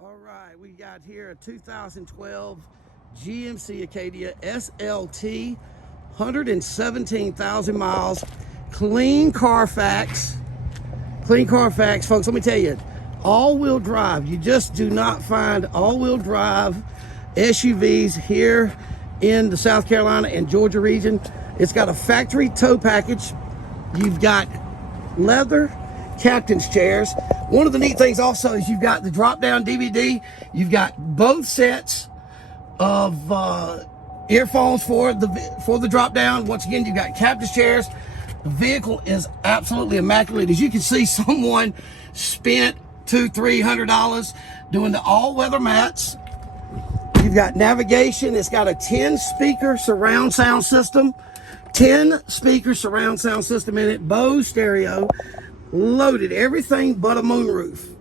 All right, we got here a 2012 GMC Acadia SLT, 117,000 miles, clean Carfax. Clean Carfax, folks, let me tell you, all-wheel drive. You just do not find all-wheel drive SUVs here in the South Carolina and Georgia region. It's got a factory tow package. You've got leather captain's chairs. One of the neat things also is you've got the drop-down DVD. You've got both sets of earphones for the drop-down. Once again, you've got captain's chairs. The vehicle is absolutely immaculate. As you can see, someone spent $200-300 doing the all-weather mats. You've got navigation. It's got a 10-speaker surround sound system. 10-speaker surround sound system in it. Bose Stereo. Loaded. Everything but a moonroof.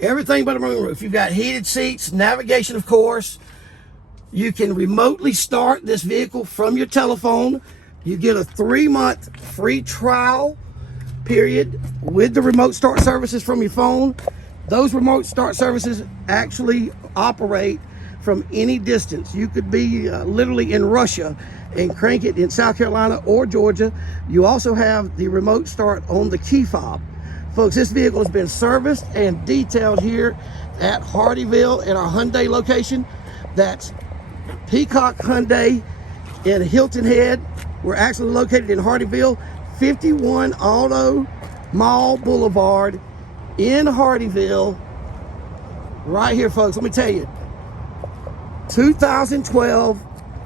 Everything but a moonroof. You've got heated seats. Navigation, of course. You can remotely start this vehicle from your telephone. You get a 3-month free trial period with the remote start services from your phone. Those remote start services actually operate from any distance. You could be literally in Russia and crank it in South Carolina or Georgia. You also have the remote start on the key fob. Folks, this vehicle has been serviced and detailed here at Hardeeville in our Hyundai location. That's Peacock Hyundai in Hilton Head. We're actually located in Hardeeville, 51 Auto Mall Boulevard in Hardeeville. Right here, folks, let me tell you. 2012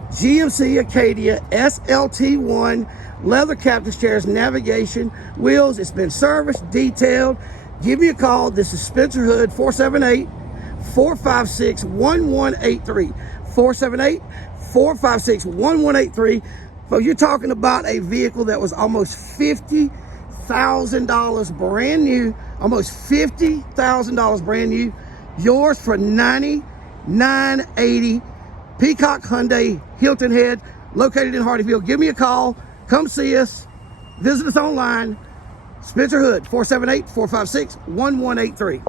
GMC Acadia SLT1, leather captain's chairs, navigation, wheels. It's been serviced, detailed. Give me a call. This is Spencer Hood, 478-456-1183. 478-456-1183. Folks, you're talking about a vehicle that was almost $50,000 brand new, almost $50,000 brand new. Yours for $99.80. Peacock Hyundai, Hilton Head, located in Hardeeville. Give me a call. Come see us. Visit us online. Spencer Hood, 478-456-1183.